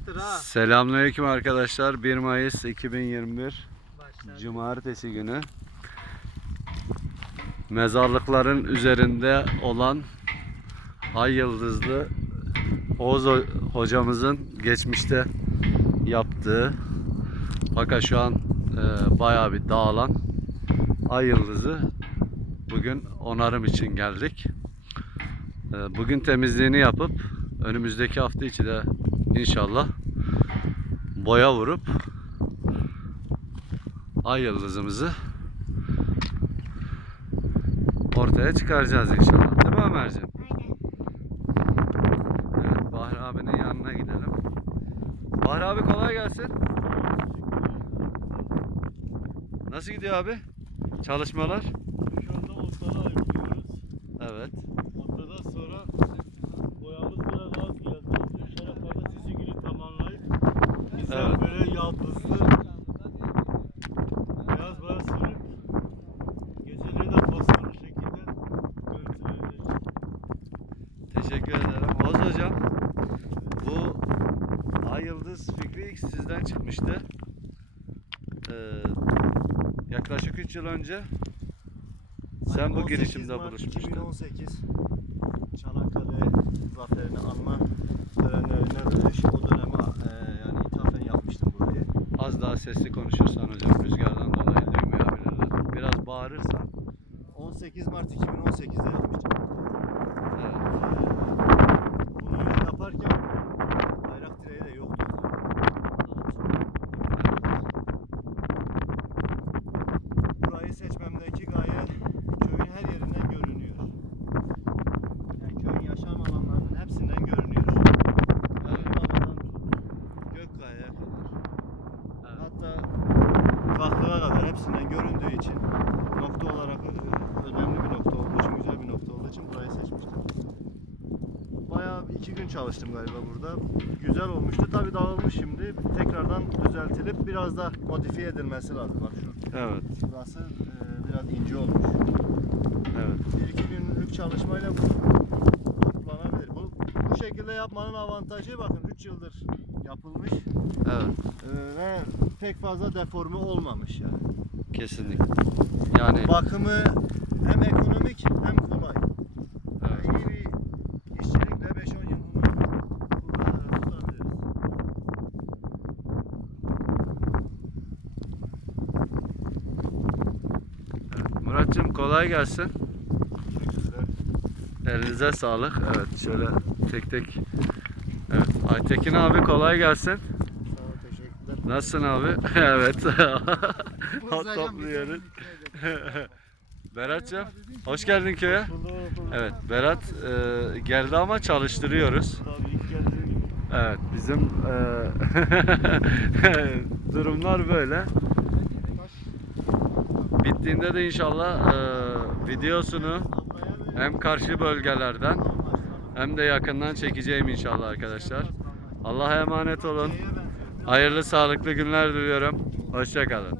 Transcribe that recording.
Yaktır ha. Selamünaleyküm arkadaşlar. 1 Mayıs 2021 Başlar. Cumartesi günü. Mezarlıkların üzerinde olan ay yıldızlı Oğuz ho- hocamızın geçmişte yaptığı fakat şu an e, bayağı bir dağılan ay yıldızı bugün onarım için geldik. E, bugün temizliğini yapıp önümüzdeki hafta içi de inşallah boya vurup ay yıldızımızı ortaya çıkaracağız inşallah. Değil mi Ömerciğim? Evet, Bahri abinin yanına gidelim. Bahri abi kolay gelsin. Nasıl gidiyor abi? Çalışmalar? Şu anda ayıklıyoruz. Evet. Güzel Evet. böyle yaldızlı beyaz boya sürüp geceleri de fosforlu şekilde görüntü verecek. Teşekkür ederim. Oğuz hocam. Bu Ay Yıldız fikri ilk sizden çıkmıştı. Ee, yaklaşık 3 yıl önce sen bu 18 girişimde Mart buluşmuştun. 2018 Çanakkale zaferini anma törenlerine böyle şu- o döneme e, yani ithafen yapmıştım burayı. Az daha sesli konuşursan hocam rüzgardan dolayı duymayabilirler. Biraz bağırırsan. 18 Mart 2018'de yapmıştım. Hepsinden göründüğü için nokta olarak ö- önemli bir nokta olduğu için, güzel bir nokta olduğu için burayı seçmiştim. Bayağı iki gün çalıştım galiba burada. Güzel olmuştu. Tabii dağılmış şimdi. Tekrardan düzeltilip biraz da modifiye edilmesi lazım. Bak şu Evet. şurası e, biraz ince olmuş. Evet. Bir iki günlük çalışmayla bu şekilde yapmanın avantajı bakın 3 yıldır yapılmış Evet. e, ve pek fazla deforme olmamış yani. Kesinlikle. Yani Bakımı hem ekonomik hem kolay. evet. İyi bir işçilikle 5-10 yıl bunu kullan- kullanabiliriz. evet. Muratcığım kolay gelsin. Elinize sağlık. Evet şöyle tek tek. Evet. Aytekin abi kolay gelsin. Nasılsın abi? evet. Hat Bozacağım, topluyoruz. Berat'cığım hoş geldin köye. Evet Berat e, geldi ama çalıştırıyoruz. Evet bizim e, durumlar böyle. Bittiğinde de inşallah e, videosunu hem karşı bölgelerden hem de yakından çekeceğim inşallah arkadaşlar. Allah'a emanet olun. Hayırlı sağlıklı günler diliyorum. Hoşçakalın.